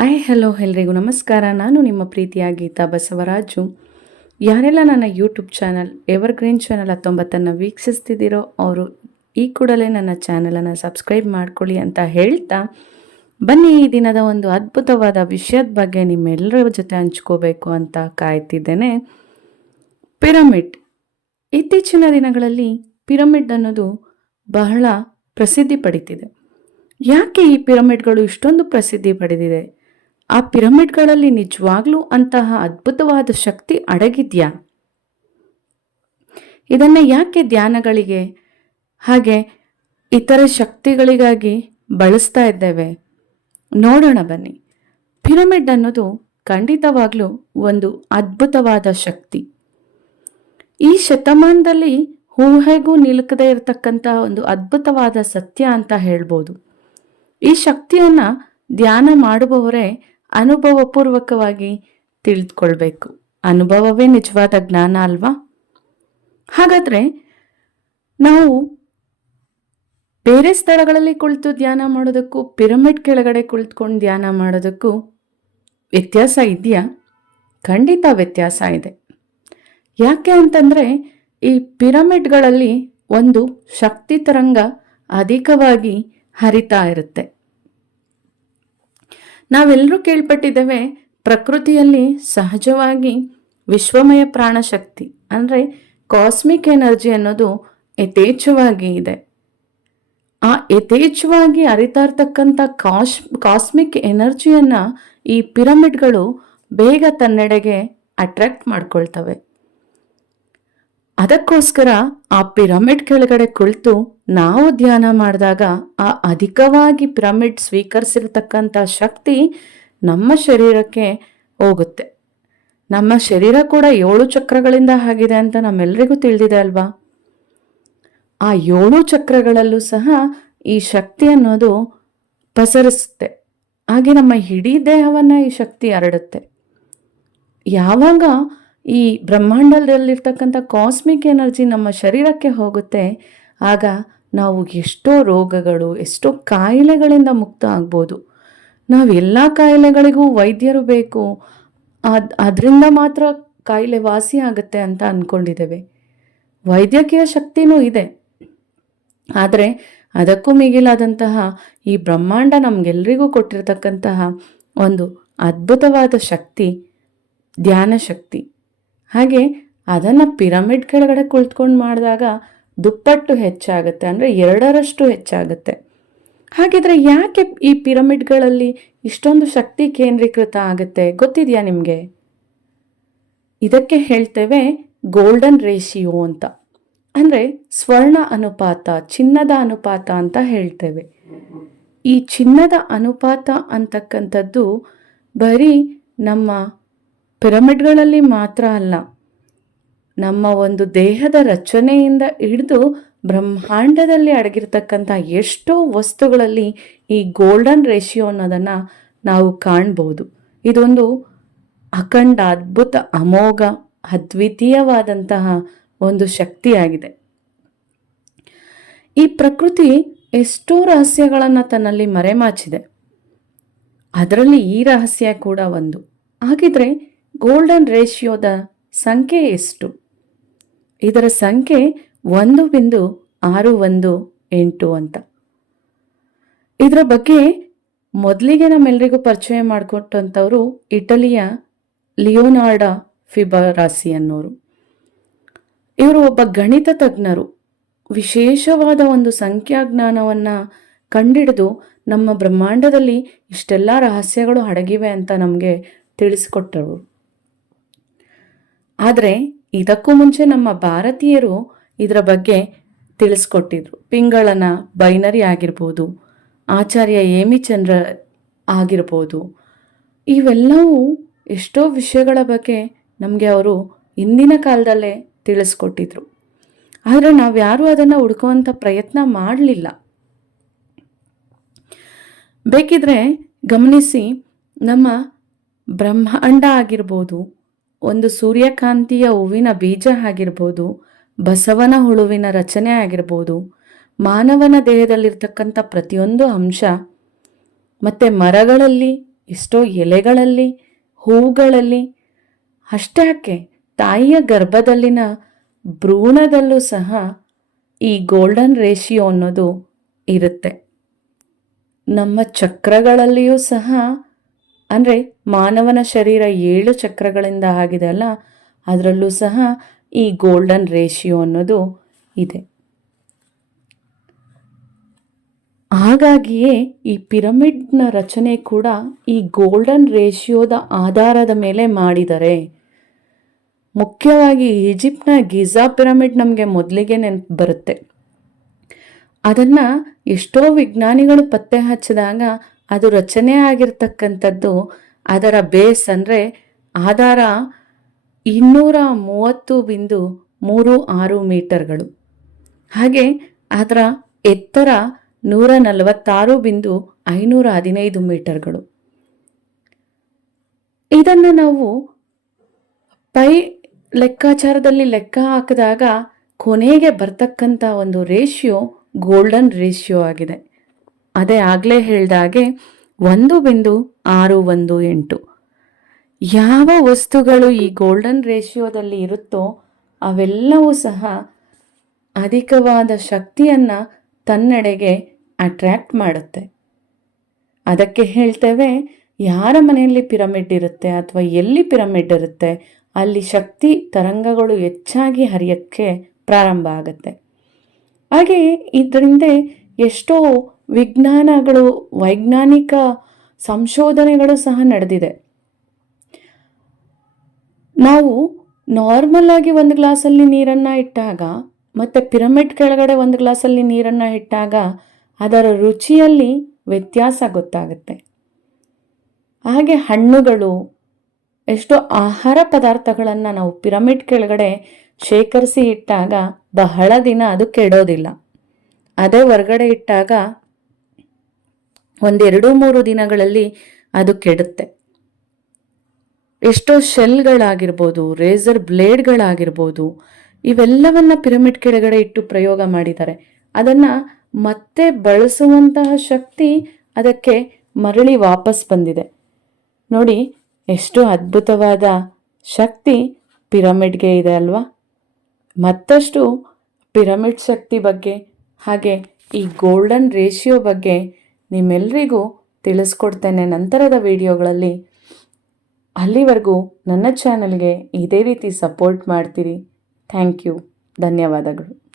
Hi, hello ಎಲ್ರಿಗೂ ನಮಸ್ಕಾರ. ನಾನು ನಿಮ್ಮ ಪ್ರೀತಿಯ ಗೀತಾ ಬಸವರಾಜು. ಯಾರೆಲ್ಲ ನನ್ನ ಯೂಟ್ಯೂಬ್ ಚಾನಲ್ ಎವರ್ಗ್ರೀನ್ ಚಾನಲ್ ಹತ್ತೊಂಬತ್ತನ್ನು ವೀಕ್ಷಿಸ್ತಿದ್ದೀರೋ ಅವರು ಈ ಕೂಡಲೇ ನನ್ನ ಚಾನಲನ್ನು ಸಬ್ಸ್ಕ್ರೈಬ್ ಮಾಡ್ಕೊಳ್ಳಿ ಅಂತ ಹೇಳ್ತಾ ಬನ್ನಿ ಈ ದಿನದ ಒಂದು ಅದ್ಭುತವಾದ ವಿಷಯದ ಬಗ್ಗೆ ನಿಮ್ಮೆಲ್ಲರ ಜೊತೆ ಹಂಚ್ಕೋಬೇಕು ಅಂತ ಕಾಯ್ತಿದ್ದೇನೆ. ಪಿರಮಿಡ್ ಇತ್ತೀಚಿನ ದಿನಗಳಲ್ಲಿ ಪಿರಮಿಡ್ ಅನ್ನೋದು ಬಹಳ ಪ್ರಸಿದ್ಧಿ ಪಡಿತಿದೆ. ಯಾಕೆ ಈ ಪಿರಮಿಡ್ಗಳು ಇಷ್ಟೊಂದು ಪ್ರಸಿದ್ಧಿ ಪಡೆದಿದೆ? ಆ ಪಿರಮಿಡ್ಗಳಲ್ಲಿ ನಿಜವಾಗ್ಲೂ ಅಂತಹ ಅದ್ಭುತವಾದ ಶಕ್ತಿ ಅಡಗಿದ್ಯಾ? ಇದನ್ನ ಯಾಕೆ ಧ್ಯಾನಗಳಿಗೆ, ಹಾಗೆ ಇತರ ಶಕ್ತಿಗಳಿಗಾಗಿ ಬಳಸ್ತಾ ಇದ್ದೇವೆ? ನೋಡೋಣ ಬನ್ನಿ. ಪಿರಮಿಡ್ ಅನ್ನೋದು ಖಂಡಿತವಾಗ್ಲೂ ಒಂದು ಅದ್ಭುತವಾದ ಶಕ್ತಿ. ಈ ಶತಮಾನದಲ್ಲಿ ಊಹೆಗೂ ನಿಲುಕದೇ ಇರತಕ್ಕಂತಹ ಒಂದು ಅದ್ಭುತವಾದ ಸತ್ಯ ಅಂತ ಹೇಳ್ಬೋದು. ಈ ಶಕ್ತಿಯನ್ನ ಧ್ಯಾನ ಮಾಡುವವರೇ ಅನುಭವಪೂರ್ವಕವಾಗಿ ತಿಳಿದುಕೊಳ್ಬೇಕು. ಅನುಭವವೇ ನಿಜವಾದ ಜ್ಞಾನ ಅಲ್ವಾ? ಹಾಗಾದರೆ ನಾವು ಬೇರೆ ಸ್ಥಳಗಳಲ್ಲಿ ಕುಳಿತು ಧ್ಯಾನ ಮಾಡೋದಕ್ಕೂ, ಪಿರಮಿಡ್ ಕೆಳಗಡೆ ಕುಳಿತುಕೊಂಡು ಧ್ಯಾನ ಮಾಡೋದಕ್ಕೂ ವ್ಯತ್ಯಾಸ ಇದೆಯಾ? ಖಂಡಿತ ವ್ಯತ್ಯಾಸ ಇದೆ. ಯಾಕೆ ಅಂತಂದರೆ ಈ ಪಿರಮಿಡ್ಗಳಲ್ಲಿ ಒಂದು ಶಕ್ತಿ ತರಂಗ ಅಧಿಕವಾಗಿ ಹರಿತಾ ಇರುತ್ತೆ. ನಾವೆಲ್ಲರೂ ಕೇಳ್ಪಟ್ಟಿದ್ದೇವೆ ಪ್ರಕೃತಿಯಲ್ಲಿ ಸಹಜವಾಗಿ ವಿಶ್ವಮಯ ಪ್ರಾಣಶಕ್ತಿ, ಅಂದರೆ ಕಾಸ್ಮಿಕ್ ಎನರ್ಜಿ ಅನ್ನೋದು ಯಥೇಚ್ಛವಾಗಿ ಇದೆ. ಆ ಯಥೇಚ್ಛವಾಗಿ ಅರಿತಾ ಇರ್ತಕ್ಕಂಥ ಕಾಶ್ ಕಾಸ್ಮಿಕ್ ಎನರ್ಜಿಯನ್ನು ಈ ಪಿರಮಿಡ್ಗಳು ಬೇಗ ತನ್ನೆಡೆಗೆ ಅಟ್ರಾಕ್ಟ್ ಮಾಡ್ಕೊಳ್ತವೆ. ಅದಕ್ಕೋಸ್ಕರ ಆ ಪಿರಮಿಡ್ ಕೆಳಗಡೆ ಕುಳಿತು ನಾವು ಧ್ಯಾನ ಮಾಡಿದಾಗ ಆ ಅಧಿಕವಾಗಿ ಪಿರಮಿಡ್ ಸ್ವೀಕರಿಸಿರ್ತಕ್ಕಂಥ ಶಕ್ತಿ ನಮ್ಮ ಶರೀರಕ್ಕೆ ಹೋಗುತ್ತೆ. ನಮ್ಮ ಶರೀರ ಕೂಡ ಏಳು ಚಕ್ರಗಳಿಂದ ಆಗಿದೆ ಅಂತ ನಮ್ಮೆಲ್ಲರಿಗೂ ತಿಳಿದಿದೆ ಅಲ್ವಾ? ಆ ಏಳು ಚಕ್ರಗಳಲ್ಲೂ ಸಹ ಈ ಶಕ್ತಿ ಅನ್ನೋದು ಪಸರಿಸುತ್ತೆ. ಹಾಗೆ ನಮ್ಮ ಇಡೀ ದೇಹವನ್ನು ಈ ಶಕ್ತಿ ಹರಡುತ್ತೆ. ಯಾವಾಗ ಈ ಬ್ರಹ್ಮಾಂಡದಲ್ಲಿರ್ತಕ್ಕಂಥ ಕಾಸ್ಮಿಕ್ ಎನರ್ಜಿ ನಮ್ಮ ಶರೀರಕ್ಕೆ ಹೋಗುತ್ತೆ, ಆಗ ನಾವು ಎಷ್ಟೋ ರೋಗಗಳು, ಎಷ್ಟೋ ಕಾಯಿಲೆಗಳಿಂದ ಮುಕ್ತ ಆಗ್ಬೋದು. ನಾವು ಎಲ್ಲ ಕಾಯಿಲೆಗಳಿಗೂ ವೈದ್ಯರು ಬೇಕು. ಅದ್, ಅದರಿಂದ ಮಾತ್ರ ಕಾಯಿಲೆ ವಾಸಿ ಆಗುತ್ತೆ ಅಂತ ಅಂದ್ಕೊಂಡಿದ್ದೇವೆ ವೈದ್ಯಕೀಯ ಶಕ್ತಿನೂ ಇದೆ. ಆದರೆ ಅದಕ್ಕೂ ಮಿಗಿಲಾದಂತಹ ಈ ಬ್ರಹ್ಮಾಂಡ ನಮಗೆಲ್ಲರಿಗೂ ಕೊಟ್ಟಿರತಕ್ಕಂತಹ ಒಂದು ಅದ್ಭುತವಾದ ಶಕ್ತಿ, ಧ್ಯಾನ ಶಕ್ತಿ. ಹಾಗೆ ಅದನ್ನು ಪಿರಮಿಡ್ ಕೆಳಗಡೆ ಕುಳಿತುಕೊಂಡು ಮಾಡಿದಾಗ ದುಪ್ಪಟ್ಟು ಹೆಚ್ಚಾಗುತ್ತೆ, ಅಂದರೆ ಎರಡರಷ್ಟು ಹೆಚ್ಚಾಗುತ್ತೆ. ಹಾಗಿದ್ರೆ ಯಾಕೆ ಈ ಪಿರಮಿಡ್ಗಳಲ್ಲಿ ಇಷ್ಟೊಂದು ಶಕ್ತಿ ಕೇಂದ್ರೀಕೃತ ಆಗುತ್ತೆ? ಗೊತ್ತಿದೆಯಾ ನಿಮಗೆ? ಇದಕ್ಕೆ ಹೇಳ್ತೇವೆ ಗೋಲ್ಡನ್ ರೇಷಿಯೋ ಅಂತ. ಅಂದರೆ ಸ್ವರ್ಣ ಅನುಪಾತ, ಚಿನ್ನದ ಅನುಪಾತ ಅಂತ ಹೇಳ್ತೇವೆ. ಈ ಚಿನ್ನದ ಅನುಪಾತ ಅಂತಕ್ಕಂಥದ್ದು ಬರೀ ನಮ್ಮ ಪಿರಮಿಡ್ಗಳಲ್ಲಿ ಮಾತ್ರ ಅಲ್ಲ, ನಮ್ಮ ಒಂದು ದೇಹದ ರಚನೆಯಿಂದ ಹಿಡಿದು ಬ್ರಹ್ಮಾಂಡದಲ್ಲಿ ಅಡಗಿರ್ತಕ್ಕಂಥ ಎಷ್ಟೋ ವಸ್ತುಗಳಲ್ಲಿ ಈ ಗೋಲ್ಡನ್ ರೇಷಿಯೋ ಅನ್ನೋದನ್ನು ನಾವು ಕಾಣ್ಬೋದು. ಇದೊಂದು ಅಖಂಡ, ಅದ್ಭುತ, ಅಮೋಘ, ಅದ್ವಿತೀಯವಾದಂತಹ ಒಂದು ಶಕ್ತಿಯಾಗಿದೆ. ಈ ಪ್ರಕೃತಿ ಎಷ್ಟೋ ರಹಸ್ಯಗಳನ್ನು ತನ್ನಲ್ಲಿ ಮರೆಮಾಚಿದೆ. ಅದರಲ್ಲಿ ಈ ರಹಸ್ಯ ಕೂಡ ಒಂದು. ಹಾಗಿದ್ರೆ ಗೋಲ್ಡನ್ ರೇಷಿಯೋದ ಸಂಖ್ಯೆ ಎಷ್ಟು? ಇದರ ಸಂಖ್ಯೆ ಒಂದು ಬಿಂದು ಆರು ಒಂದು ಎಂಟು ಅಂತ. ಇದರ ಬಗ್ಗೆ ಮೊದಲಿಗೆ ನಮ್ಮೆಲ್ಲರಿಗೂ ಪರಿಚಯ ಮಾಡಿಕೊಟ್ಟಂಥವರು ಇಟಲಿಯ ಲಿಯೋನಾರ್ಡ ಫಿಬರಾಸಿ ಅನ್ನೋರು ಇವರು ಒಬ್ಬ ಗಣಿತ ತಜ್ಞರು. ವಿಶೇಷವಾದ ಒಂದು ಸಂಖ್ಯಾಜ್ಞಾನವನ್ನು ಕಂಡಿಡಿದು ನಮ್ಮ ಬ್ರಹ್ಮಾಂಡದಲ್ಲಿ ಇಷ್ಟೆಲ್ಲ ರಹಸ್ಯಗಳು ಅಡಗಿವೆ ಅಂತ ನಮಗೆ ತಿಳಿಸಿಕೊಟ್ಟರು ಆದರೆ ಇದಕ್ಕೂ ಮುಂಚೆ ನಮ್ಮ ಭಾರತೀಯರು ಇದರ ಬಗ್ಗೆ ತಿಳಿಸ್ಕೊಟ್ಟಿದ್ರು. ಪಿಂಗಳನ ಬೈನರಿ ಆಗಿರ್ಬೋದು, ಆಚಾರ್ಯ ಹೇಮಿಚಂದ್ರ ಆಗಿರ್ಬೋದು, ಇವೆಲ್ಲವೂ ಎಷ್ಟೋ ವಿಷಯಗಳ ಬಗ್ಗೆ ನಮಗೆ ಅವರು ಇಂದಿನ ಕಾಲದಲ್ಲೇ ತಿಳಿಸ್ಕೊಟ್ಟಿದ್ರು. ಆದರೆ ನಾವ್ಯಾರೂ ಅದನ್ನು ಹುಡುಕುವಂಥ ಪ್ರಯತ್ನ ಮಾಡಲಿಲ್ಲ. ಬೇಕಿದ್ರೆ ಗಮನಿಸಿ ನಮ್ಮ ಬ್ರಹ್ಮಾಂಡ ಆಗಿರ್ಬೋದು ಒಂದು ಸೂರ್ಯಕಾಂತಿಯ ಹೂವಿನ ಬೀಜ ಆಗಿರ್ಬೋದು, ಬಸವನ ಹುಳುವಿನ ರಚನೆ ಆಗಿರ್ಬೋದು, ಮಾನವನ ದೇಹದಲ್ಲಿರ್ತಕ್ಕಂಥ ಪ್ರತಿಯೊಂದು ಅಂಶ, ಮತ್ತು ಮರಗಳಲ್ಲಿ, ಎಷ್ಟೋ ಎಲೆಗಳಲ್ಲಿ, ಹೂಗಳಲ್ಲಿ ಅಷ್ಟ್ಯಾಕೆ ತಾಯಿಯ ಗರ್ಭದಲ್ಲಿನ ಭ್ರೂಣದಲ್ಲೂ ಸಹ ಈ ಗೋಲ್ಡನ್ ರೇಷಿಯೋ ಅನ್ನೋದು ಇರುತ್ತೆ. ನಮ್ಮ ಚಕ್ರಗಳಲ್ಲಿಯೂ ಸಹ ಅಂದರೆ ಮಾನವನ ಶರೀರ ಏಳು ಚಕ್ರಗಳಿಂದ ಆಗಿದೆ ಅಲ್ಲ? ಅದರಲ್ಲೂ ಸಹ ಈ ಗೋಲ್ಡನ್ ರೇಷಿಯೋ ಅನ್ನೋದು ಇದೆ. ಹಾಗಾಗಿಯೇ ಈ ಪಿರಮಿಡ್ನ ರಚನೆ ಕೂಡ ಈ ಗೋಲ್ಡನ್ ರೇಷಿಯೋದ ಆಧಾರದ ಮೇಲೆ ಮಾಡಿದ್ದಾರೆ ಮುಖ್ಯವಾಗಿ ಈಜಿಪ್ಟ್ನ ಗಿಜಾ ಪಿರಮಿಡ್ ನಮಗೆ ಮೊದಲಿಗೆ ನೆನಪು ಬರುತ್ತೆ. ಅದನ್ನು ಎಷ್ಟೋ ವಿಜ್ಞಾನಿಗಳು ಪತ್ತೆ ಹಚ್ಚಿದಾಗ ಅದು ರಚನೆ ಆಗಿರ್ತಕ್ಕಂಥದ್ದು ಅದರ ಬೇಸ್ ಅಂದರೆ ಆಧಾರ ಇನ್ನೂರ ಮೂವತ್ತು ಬಿಂದು ಮೂರು ಆರು ಮೀಟರ್ಗಳು. ಹಾಗೆ ಅದರ ಎತ್ತರ ನೂರ ನಲವತ್ತಾರು ಬಿಂದು ಐನೂರ ಹದಿನೈದು ಮೀಟರ್ಗಳು. ಇದನ್ನು ನಾವು ಪೈ ಲೆಕ್ಕಾಚಾರದಲ್ಲಿ ಲೆಕ್ಕ ಹಾಕಿದಾಗ ಕೊನೆಗೆ ಬರ್ತಕ್ಕಂಥ ಒಂದು ರೇಷಿಯೋ ಗೋಲ್ಡನ್ ರೇಷಿಯೋ ಆಗಿದೆ. ಅದೇ ಆಗಲೇ ಹೇಳ್ದಾಗೆ ಒಂದು ಬಿಂದು ಆರು ಒಂದು ಎಂಟು. ಯಾವ ವಸ್ತುಗಳು ಈ ಗೋಲ್ಡನ್ ರೇಷಿಯೋದಲ್ಲಿ ಇರುತ್ತೋ ಅವೆಲ್ಲವೂ ಸಹ ಅಧಿಕವಾದ ಶಕ್ತಿಯನ್ನು ತನ್ನೆಡೆಗೆ ಅಟ್ರ್ಯಾಕ್ಟ್ ಮಾಡುತ್ತೆ. ಅದಕ್ಕೆ ಹೇಳ್ತೇವೆ, ಯಾರ ಮನೆಯಲ್ಲಿ ಪಿರಮಿಡ್ ಇರುತ್ತೆ ಅಥವಾ ಎಲ್ಲಿ ಪಿರಮಿಡ್ ಇರುತ್ತೆ, ಅಲ್ಲಿ ಶಕ್ತಿ ತರಂಗಗಳು ಹೆಚ್ಚಾಗಿ ಹರಿಯೋಕ್ಕೆ ಪ್ರಾರಂಭ ಆಗುತ್ತೆ. ಹಾಗೆ ಇದರಿಂದ ಎಷ್ಟೋ ವಿಜ್ಞಾನಗಳು, ವೈಜ್ಞಾನಿಕ ಸಂಶೋಧನೆಗಳು ಸಹ ನಡೆದಿದೆ. ನಾವು ನಾರ್ಮಲ್ ಆಗಿ ಒಂದು ಗ್ಲಾಸಲ್ಲಿ ನೀರನ್ನು ಇಟ್ಟಾಗ, ಮತ್ತು ಪಿರಮಿಡ್ ಕೆಳಗಡೆ ಒಂದು ಗ್ಲಾಸಲ್ಲಿ ನೀರನ್ನು ಇಟ್ಟಾಗ, ಅದರ ರುಚಿಯಲ್ಲಿ ವ್ಯತ್ಯಾಸ ಗೊತ್ತಾಗುತ್ತೆ. ಹಾಗೆ ಹಣ್ಣುಗಳು, ಎಷ್ಟೋ ಆಹಾರ ಪದಾರ್ಥಗಳನ್ನು ನಾವು ಪಿರಮಿಡ್ ಕೆಳಗಡೆ ಶೇಖರಿಸಿ ಇಟ್ಟಾಗ ಬಹಳ ದಿನ ಅದು ಕೆಡೋದಿಲ್ಲ. ಅದೇ ಹೊರಗಡೆ ಇಟ್ಟಾಗ ಒಂದೆರಡು ಮೂರು ದಿನಗಳಲ್ಲಿ ಅದು ಕೆಡುತ್ತೆ. ಎಷ್ಟೋ ಶೆಲ್ಗಳಾಗಿರ್ಬೋದು, ರೇಸರ್ ಬ್ಲೇಡ್ಗಳಾಗಿರ್ಬೋದು, ಇವೆಲ್ಲವನ್ನ ಪಿರಮಿಡ್ ಕೆಳಗಡೆ ಇಟ್ಟು ಪ್ರಯೋಗ ಮಾಡಿದ್ದಾರೆ. ಅದನ್ನು ಮತ್ತೆ ಬಳಸುವಂತಹ ಶಕ್ತಿ ಅದಕ್ಕೆ ಮರಳಿ ವಾಪಸ್ ಬಂದಿದೆ. ನೋಡಿ, ಎಷ್ಟು ಅದ್ಭುತವಾದ ಶಕ್ತಿ ಪಿರಮಿಡ್ಗೆ ಇದೆ ಅಲ್ವಾ? ಮತ್ತಷ್ಟು ಪಿರಮಿಡ್ ಶಕ್ತಿ ಬಗ್ಗೆ ಹಾಗೆ ಈ ಗೋಲ್ಡನ್ ರೇಷಿಯೋ ಬಗ್ಗೆ ನಿಮ್ಮೆಲ್ಲರಿಗೂ ತಿಳಿಸ್ಕೊಡ್ತೇನೆ ನಂತರದ ವಿಡಿಯೋಗಳಲ್ಲಿ. ಅಲ್ಲಿವರೆಗೂ ನನ್ನ ಚಾನಲ್ಗೆ ಇದೇ ರೀತಿ ಸಪೋರ್ಟ್ ಮಾಡ್ತೀರಿ. ಥ್ಯಾಂಕ್ ಯು ಧನ್ಯವಾದಗಳು.